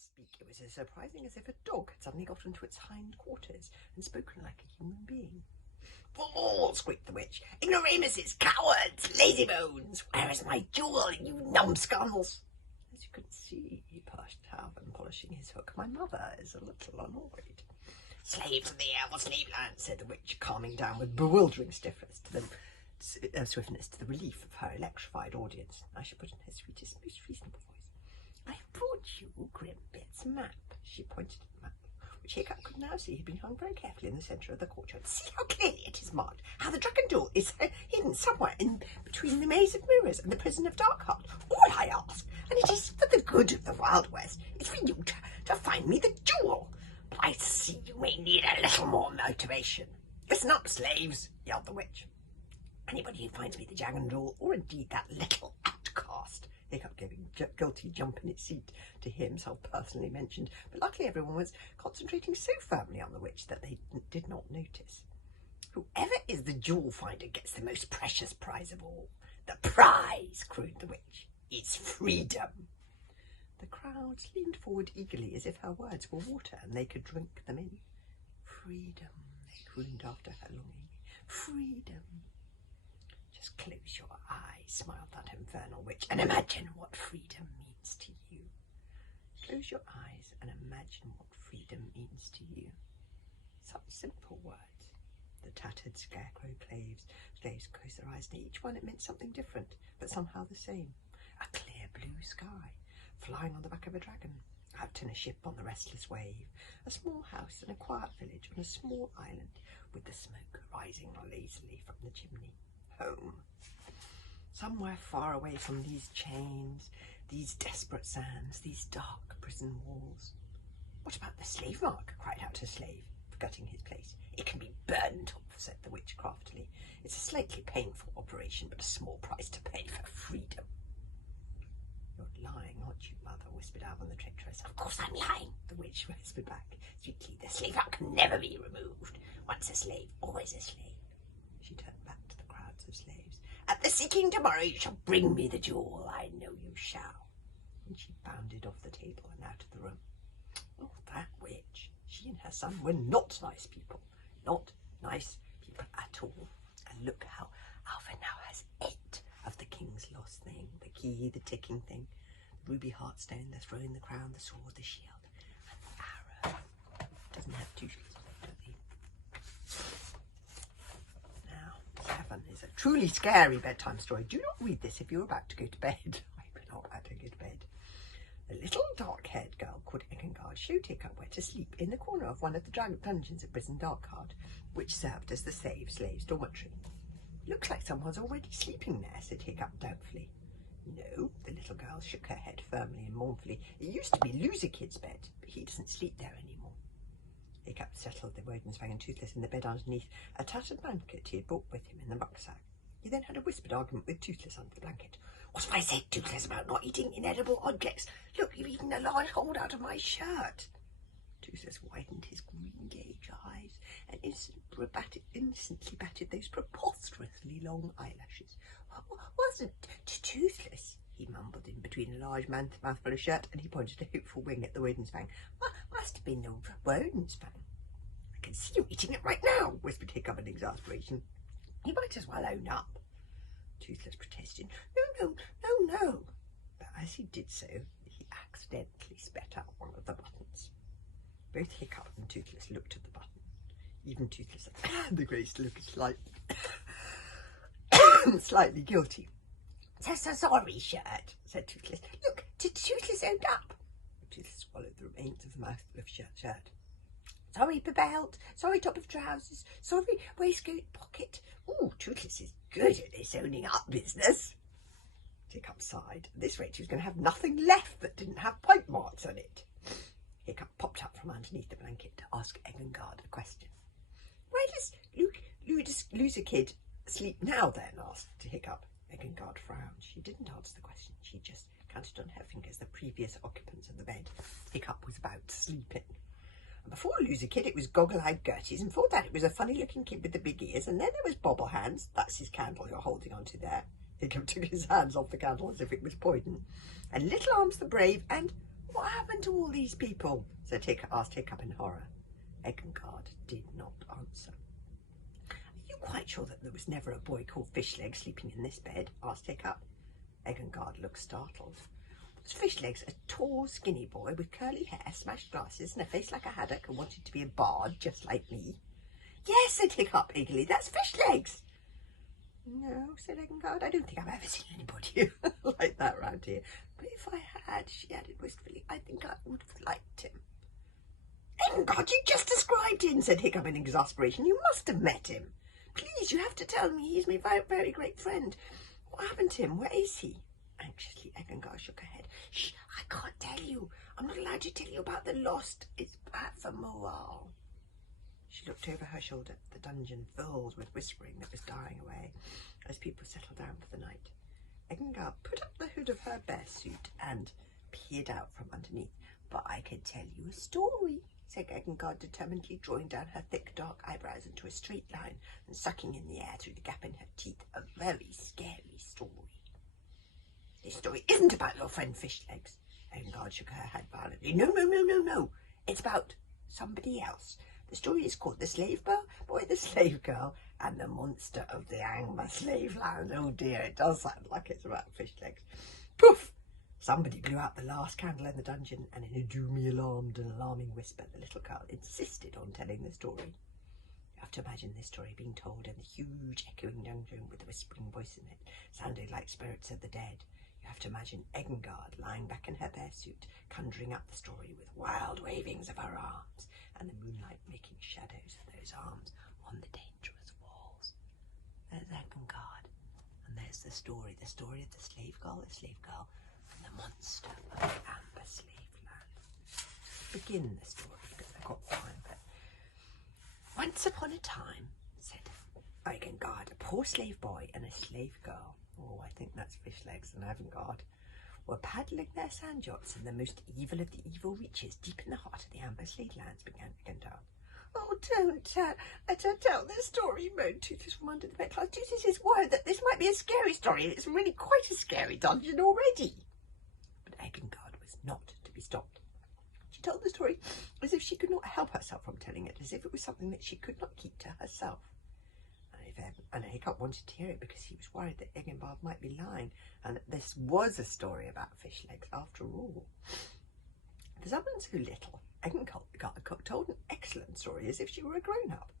speak, it was as surprising as if a dog had suddenly got into its hind quarters and spoken like a human being. "Fool!" squeaked the witch. "Ignoramuses, cowards, lazybones! Where is my jewel, you numbskulls?" As you can see, he pushed out and polishing his hook, my mother is a little annoyed. "Slaves of the air or slave land," said the witch, calming down with bewildering swiftness to the relief of her electrified audience. Now she put in her sweetest, most reasonable voice. "I have brought you Grimbit's map." She pointed at the map, which Hiccup could now see had been hung very carefully in the centre of the courtyard. "See how clearly it is marked, how the dragon door is hidden somewhere in between the maze of mirrors and the prison of Darkheart. All I ask, and it is for the good of the Wild West, is for you to find me the jewel. But I see you may need a little more motivation. Listen up, slaves," yelled the witch. "Anybody who finds me the dragon jewel, or indeed that little outcast," Hiccup giving a guilty jump in its seat to hear himself personally mentioned, but luckily everyone was concentrating so firmly on the witch that they did not notice. "Whoever is the jewel finder gets the most precious prize of all. The prize," crooned the witch, "is freedom." The crowds leaned forward eagerly as if her words were water and they could drink them in. "Freedom," they crooned after her longingly. "Freedom." "Just close your eyes," smiled that infernal witch, "and imagine what freedom means to you." Close your eyes and imagine what freedom means to you. Such simple words. The tattered scarecrow slaves closed their eyes, and each one it meant something different, but somehow the same. A clear blue sky, flying on the back of a dragon, out in a ship on the restless wave, a small house in a quiet village on a small island, with the smoke rising lazily from the chimney. Home. Somewhere far away from these chains, these desperate sands, these dark prison walls. "What about the slave mark?" cried out a slave, forgetting his place. "It can be burned off," said the witch craftily. "It's a slightly painful operation, but a small price to pay for freedom." "You're lying, aren't you, mother?" whispered Alvin the treacherous. "Of course I'm lying," the witch whispered back sweetly. "The slave mark can never be removed. Once a slave, always a slave." She turned back to the crowds of slaves. "At the seeking tomorrow you shall bring me the jewel. I know you shall." And she bounded off the table and out of the room. Oh, that witch. She and her son were not nice people. Not nice people at all. And look how Alvin now has 8 of the king's lost thing. The key, the ticking thing, the ruby heartstone, the throne, the crown, the sword, the shield, and the arrow. Doesn't have 2 shields, don't he? Now, 7 is a truly scary bedtime story. Do not read this if you're about to go to bed. I would not about to go to bed. A little dark-haired girl called Egengard showed Hiccup where to sleep in the corner of one of the dungeons at prison Darkheart, which served as the slaves' dormitory. "Looks like someone's already sleeping there," said Hiccup doubtfully. "No," the little girl shook her head firmly and mournfully. "It used to be Loser Kid's bed, but he doesn't sleep there anymore." Hiccup settled the Rodensfang and Toothless in the bed underneath a tattered blanket he had brought with him in the rucksack. He then had a whispered argument with Toothless under the blanket. "What have I said, Toothless, about not eating inedible objects? Look, you've eaten a large hold out of my shirt." Toothless widened his green gauge eyes and instantly batted those preposterously long eyelashes. "Wasn't Toothless," he mumbled in between a large mouthful of shirt, and he pointed a hopeful wing at the Rodensfang. "Must have been the Rodensfang." "I can see you eating it right now," whispered Hiccup in exasperation. "You might as well own up." Toothless protested. No. But as he did so, he accidentally spat out one of the buttons. Both Hiccup and Toothless looked at the button. Even Toothless had the grace to look slightly guilty. So sorry, shirt," said Toothless. "Look, Toothless owned up." Toothless swallowed the remains of the mouthful of shirt. "Sorry, belt. Sorry, top of trousers. Sorry, waistcoat pocket. Ooh, Toothless is good at this owning up business." Hiccup sighed. At this rate, she was going to have nothing left that didn't have pipe marks on it. Hiccup popped up from underneath the blanket to ask Egengard a question. "Where does Loser Kid sleep now, then?" asked Hiccup. Egengard frowned. She didn't answer the question. She just counted on her fingers the previous occupants of the bed Hiccup was about sleeping. And before Loser Kid, it was Goggle-Eyed Gerties, and before that it was a funny-looking kid with the big ears, and then there was Bobble Hands. That's his candle you're holding onto there. Hiccup took his hands off the candle as if it was poison. And Little Arms the Brave, and What happened to all these people? asked Hiccup in horror. Egengard did not answer. Are you quite sure that there was never a boy called Fishleg sleeping in this bed? Asked Hiccup. Egengard looked startled. Was Fishlegs a tall, skinny boy with curly hair, smashed glasses, and a face like a haddock and wanted to be a bard just like me? Yes, said Hiccup eagerly, that's Fishlegs. No, said Egengard, I don't think I've ever seen anybody like that round here. But if I had, she added wistfully, I think I would have liked him. Egengard, you just described him, said Hiccup in exasperation. You must have met him. Please, you have to tell me. He's my very, very great friend. What happened to him? Where is he? Anxiously, Egengard shook her head. Shh, I can't tell you. I'm not allowed to tell you about the lost. It's bad for morale. She looked over her shoulder at the dungeon filled with whispering that was dying away as people settled down for the night. Egengard put up the hood of her bear suit and peered out from underneath. But I can tell you a story, said Egengard determinedly, drawing down her thick dark eyebrows into a straight line and sucking in the air through the gap in her teeth. A very scary story. This story isn't about your friend Fishlegs. Egengard shook her head violently. No. It's about somebody else. The story is called The Slave Boy, the Slave Girl, and the Monster of the Amber Slave Land. Oh dear, it does sound like it's about Fishlegs. Poof! Somebody blew out the last candle in the dungeon, and in a doomy, alarmed and alarming whisper, the little girl insisted on telling the story. You have to imagine this story being told in the huge echoing dungeon with a whispering voice in it, sounding like spirits of the dead. You have to imagine Egengard lying back in her bear suit, conjuring up the story with wild wavings of her arms, and the moonlight making shadows of those arms on the dangerous walls. There's Egengard, and there's the story of the slave girl, and the monster of the Amber Slave Land. Begin the story, because I've got time, but once upon a time, said Egengard, a poor slave boy and a slave girl, oh, I think that's Fishlegs and Egengard, were paddling their sand yachts in the most evil of the evil reaches deep in the heart of the Amber Slave Lands, began Egengard. Oh, don't tell this story, moaned Toothless from under the bedclothes. Toothless is worried that this might be a scary story. It's really quite a scary dungeon already. But Egengard was not to be stopped. She told the story as if she could not help herself from telling it, as if it was something that she could not keep to herself. And Hiccup wanted to hear it because he was worried that Egengard might be lying and that this was a story about Fishlegs after all. For someone so little, Egengard told an excellent story as if she were a grown-up.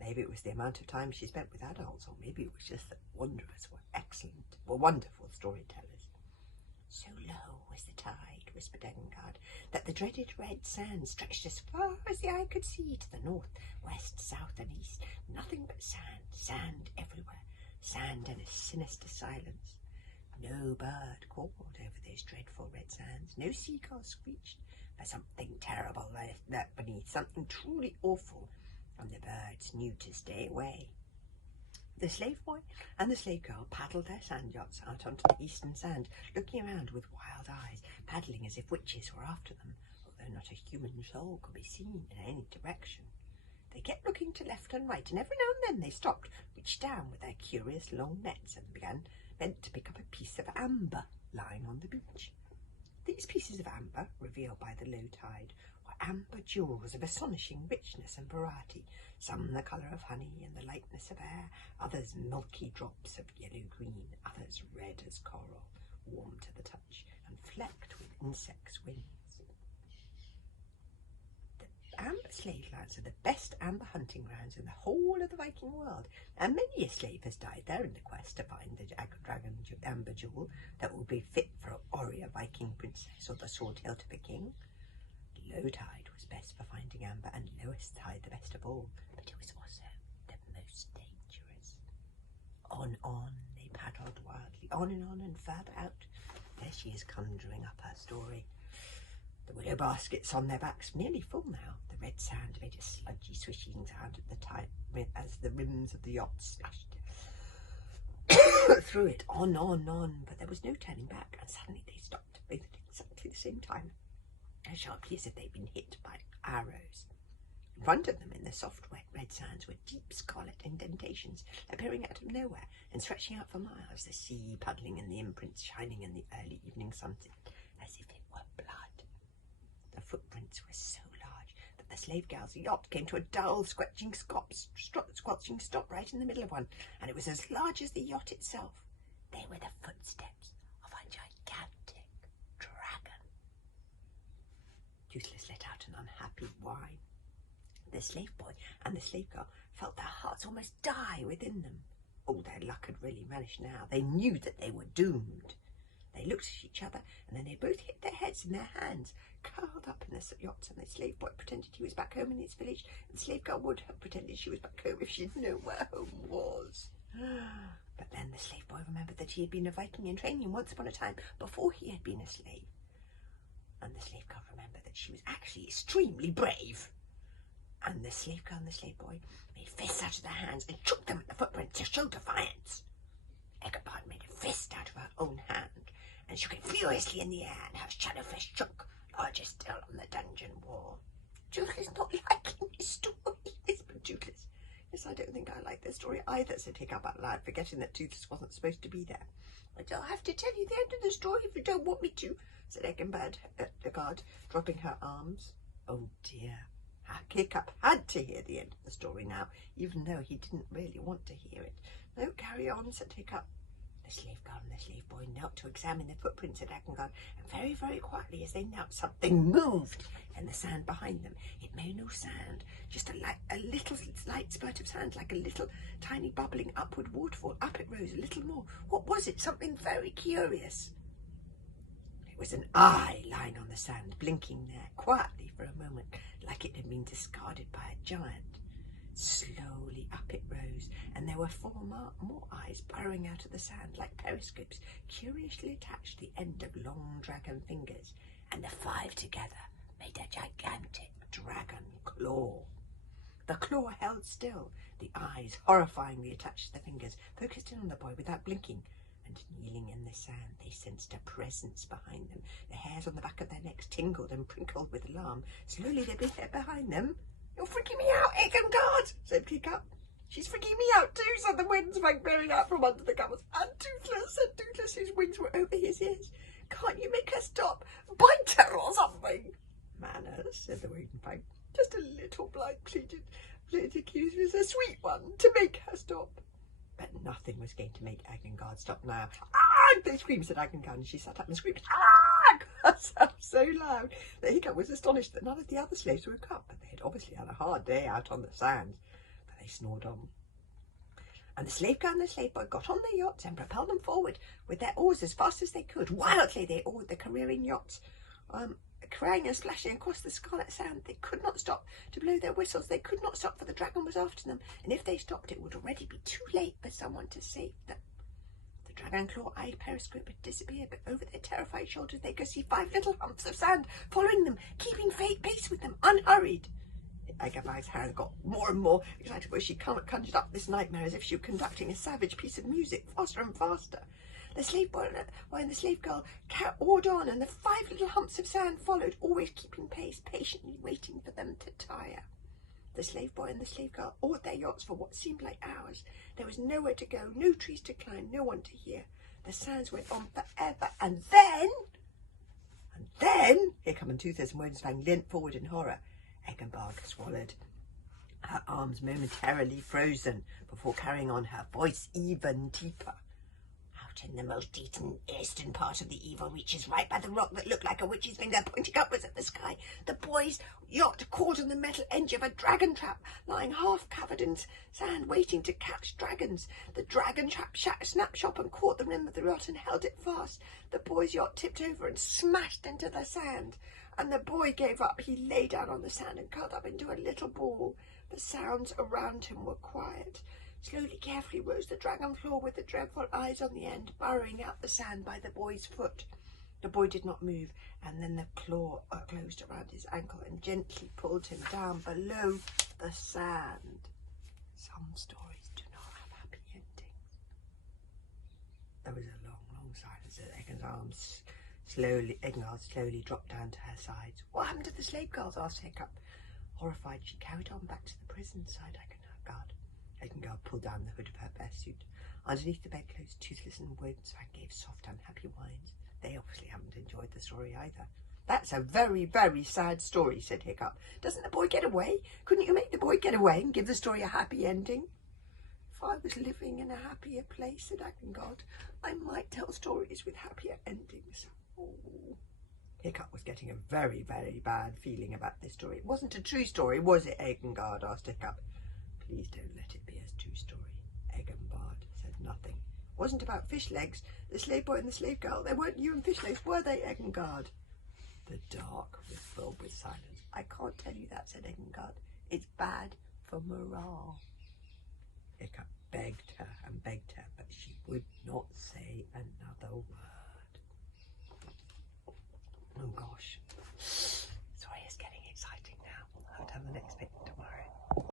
Maybe it was the amount of time she spent with adults, or maybe it was just that wanderers were wonderful storytellers. So low was the tide, whispered Egengard, that the dreaded red sand stretched as far as the eye could see to the north, west, south and east. Nothing but sand everywhere, sand and a sinister silence. No bird called over those dreadful red sands, no seagull screeched, for something terrible lurked beneath, something truly awful, and the birds knew to stay away. The slave boy and the slave girl paddled their sand yachts out onto the eastern sand, looking around with wild eyes, paddling as if witches were after them, although not a human soul could be seen in any direction. They kept looking to left and right, and every now and then they stopped, reached down with their curious long nets, and bent to pick up a piece of amber lying on the beach. These pieces of amber, revealed by the low tide, were amber jewels of astonishing richness and variety, some the colour of honey and the lightness of air, others milky drops of yellow-green, others red as coral, warm to the touch, and flecked with insects' wings. The Amber Slave Lands are the best amber hunting grounds in the whole of the Viking world, and many a slave has died there in the quest to find the dragon amber jewel that will be fit for a warrior Viking princess or the sword hilt of a king. Low tide was best for finding amber, and lowest tide the best of all, but it was also the most dangerous. On they paddled wildly, on and further out. There she is conjuring up her story. The willow baskets on their backs nearly full now. The red sand made a sludgy swishing sound at the time as the rims of the yacht splashed through it, on, but there was no turning back, and suddenly they stopped, both at exactly the same time, as sharply as if they'd been hit by arrows. In front of them, in the soft, wet red sands, were deep scarlet indentations, appearing out of nowhere and stretching out for miles, the sea puddling and the imprints shining in the early evening sunset as if it were blood. footprints were so large that the slave girl's yacht came to a dull, squelching stop right in the middle of one, and it was as large as the yacht itself. They were the footsteps of a gigantic dragon. Toothless let out an unhappy whine. The slave boy and the slave girl felt their hearts almost die within them. All their luck had really vanished now. They knew that they were doomed. They looked at each other, and then they both hid their heads in their hands, curled up in the yachts, and the slave boy pretended he was back home in his village, and the slave girl would have pretended she was back home if she'd known where home was. But then the slave boy remembered that he had been a Viking in training once upon a time before he had been a slave. And the slave girl remembered that she was actually extremely brave. And the slave girl and the slave boy made fists out of their hands and shook them at the footprints to show defiance. Eckenbard made a fist out of her own hand and shook it furiously in the air, and her shadow fist shook, larger still, on the dungeon wall. Toothless not liking this story, whispered Toothless. Yes, I don't think I like this story either, said Hiccup out loud, forgetting that Toothless wasn't supposed to be there. But I'll have to tell you the end of the story if you don't want me to, said Eckenbard, dropping her arms. Oh dear. Hiccup had to hear the end of the story now, even though he didn't really want to hear it. No, carry on, said Hiccup. The slave girl and the slave boy knelt to examine the footprints at Eckenbard, and very, very quietly as they knelt, something moved in the sand behind them. It made no sound, just a little light spurt of sand, like a little tiny bubbling upward waterfall. Up it rose a little more. What was it? Something very curious. It was an eye lying on the sand, blinking there quietly for a moment, like it had been discarded by a giant. Slowly up it rose, and there were 4 more eyes burrowing out of the sand like periscopes, curiously attached to the end of long dragon fingers, and the 5 together made a gigantic dragon claw. The claw held still, the eyes, horrifyingly attached to the fingers, focused in on the boy without blinking, and kneeling in the sand they sensed a presence behind them. The hairs on the back of their necks tingled and prinkled with alarm. Slowly they appeared behind them. You're freaking me out, Eckenbard, said Hiccup. She's freaking me out too, said the windspank peering out from under the covers. And Toothless, said Toothless, whose wings were over his ears. Can't you make her stop? Bite her or something. Manners, said the windspank. Just a little blind pleaded accused was a sweet one to make her stop. But nothing was going to make Eckenbard stop now. Ah! They screamed, said Eckenbard, and she sat up and screamed, ah! That sounded so loud that Hiccup was astonished that none of the other slaves woke up, but they had obviously had a hard day out on the sand. But they snored on. And the slave girl and the slave boy got on their yachts and propelled them forward with their oars as fast as they could. Wildly they oared the careering yachts, crying and splashing across the scarlet sand. They could not stop to blow their whistles. They could not stop, for the dragon was after them, and if they stopped it would already be too late for someone to save them. The dragon claw eye periscope had disappeared, but over their terrified shoulders they could see 5 little humps of sand following them, keeping pace with them, unhurried. Eckenbard's hand got more and more excited, where she conjured up this nightmare as if she were conducting a savage piece of music, faster and faster. The slave boy and the slave girl oared on, and the 5 little humps of sand followed, always keeping pace, patiently waiting for them to tire. The slave boy and the slave girl oared their yachts for what seemed like hours. There was nowhere to go, no trees to climb, no one to hear. The sands went on forever, and then, Hiccup and Toothless and Windspank leant forward in horror. Eckenbard swallowed, her arms momentarily frozen, before carrying on, her voice even deeper. In the most eastern part of the evil reaches, right by the rock that looked like a witch's finger pointing upwards at the sky, the boy's yacht caught on the metal edge of a dragon trap lying half covered in sand, waiting to catch dragons. The dragon trap snapped shut and caught the rim of the yacht and held it fast. The boy's yacht tipped over and smashed into the sand, and the boy gave up. He lay down on the sand and curled up into a little ball. The sounds around him were quiet. Slowly, carefully rose the dragon claw with the dreadful eyes on the end, burrowing out the sand by the boy's foot. The boy did not move, and then the claw closed around his ankle and gently pulled him down below the sand. Some stories do not have happy endings. There was a long, long silence as Eckenbard slowly dropped down to her sides. What happened to the slave girls? Asked Hiccup. Horrified, she carried on back to the prison, sighed Eckenbard. Eckenbard pulled down the hood of her bear suit. Underneath the bedclothes, Toothless and Windspank gave soft, unhappy whines. They obviously hadn't enjoyed the story either. That's a very, very sad story, said Hiccup. Doesn't the boy get away? Couldn't you make the boy get away and give the story a happy ending? If I was living in a happier place, said Egengard, I might tell stories with happier endings. Oh. Hiccup was getting a very, very bad feeling about this story. It wasn't a true story, was it, Egengard? Asked Hiccup. Please don't let it be a true story. Egengard said nothing. It wasn't about fish legs, the slave boy and the slave girl. They weren't you and fish legs, were they, Egengard? The dark was filled with silence. I can't tell you that, said Egengard. It's bad for morale. Hiccup begged her and begged her, but she would not say another word. Oh gosh. Sorry, it's getting exciting now. I'll have to have the next picture.